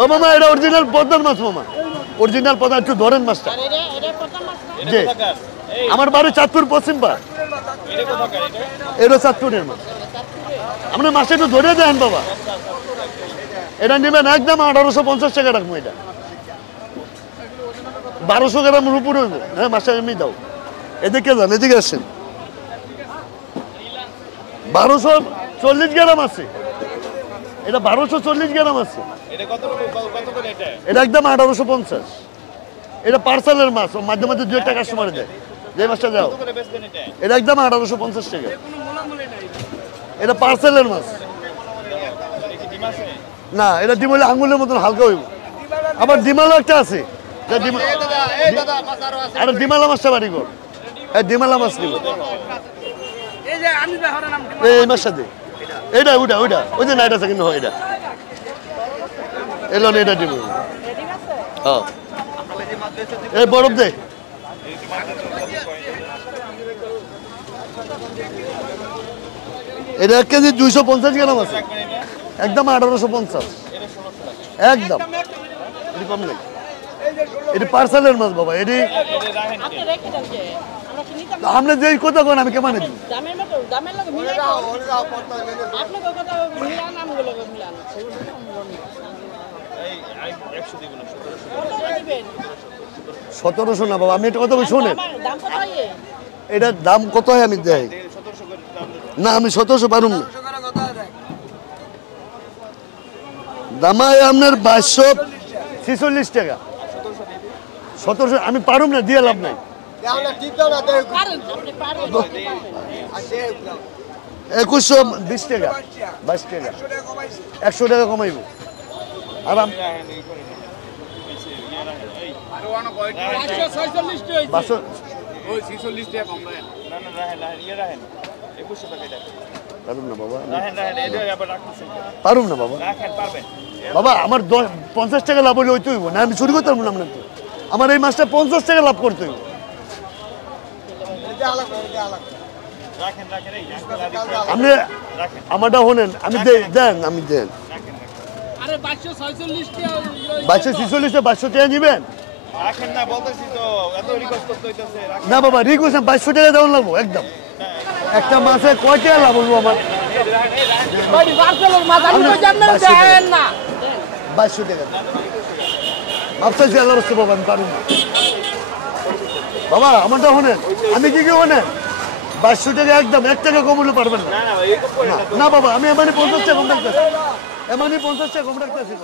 ও মামা এটা অরিজিনাল পদ্মার মাছ মামা, অরিজিনাল পদ্মা। একটু ধরেন মাছটা। জি, আমার বাড়ি চাঁদপুর পশ্চিম পাড়। এটা চাঁদপুরের মাছ। আপনার মাছটা একটু ধরে দেন বাবা। এটা নেবেন একদম 1850 টাকা রাখবো। এটা 1200 গ্রামের উপরে হইব। হ্যাঁ, মাছটা এমনি দাও। এদিকে যান, এদিকে আসেন। 1240 গ্রাম আছে। এটা 1240 গ্রাম আছে। এটা একদম 1850। এটা পার্সেলের মাছ, মাঝে মাঝে 2 টাকা কাস্টমারে দেয়। যে মাছটা দাও, এটা একদম 1850 টাকা। এটা পার্সেলের মাছ না, এটা ডিম হলে আঙুলের মতন হালকা হইব। আবার ডিমালা একটা আছে, আরে ডিমালা মাছটা বাড়ি কর। ডিমালা মাছ নিব এই মাছটা দে। এইটা ওইটা ওইটা ওই যে নাইট আছে কিন্তু হয় এটা এলো না, এটা ডিম। হ্যাঁ, এই বরফ দে। এটা 1 কেজি 250 গ্রাম আছে। একদম 1850 একদম। এটি কম নেই। এটি পার্সেলের মাছ বাবা। এটি আমরা যে কথা কোন আমি কেমন দিই। সতেরোশো না বাবা, আমি এটা কথা শোনেন। এটার দাম কত হয় আমি দেয় না, আমি 1700 পারুম না। দামায় আপনার 2246 টাকা। 1700 আমি পারুম না, দিয়ে লাভ নাই। 2120 টাকা, 22 টাকা, 100 টাকা কমাইব। আর পারুম না বাবা। বাবা আমার 50 টাকা লাভ হলে হইতে হইব না, আমি চুরি করতে পারবো না। আপনার তো আমার এই মাসটা 50 টাকা লাভ করতে হইব। আপনি আমারটা শোনেন, আমি দেন, আমি দেন 2246 200 টাকা নিবেন না বাবা। রিকোয়েস্ট 2200 টাকা দেওয়া লাগবো একদম। একটা মাসে কয় টাকা লাভ হইব আমার? 2200 টাকা ভাবছি আল্লাহ রস্তে বাবা, আমি পারুন না বাবা। আমারটা শোনেন, আমি কি শোনেন, 2200 টাকা একদম, 1 টাকা কম হলে পারবেন না। না বাবা, আমি এমনি 50 টাকা কম রাখতেছি, এমনি 50 টাকা কম রাখতেছি।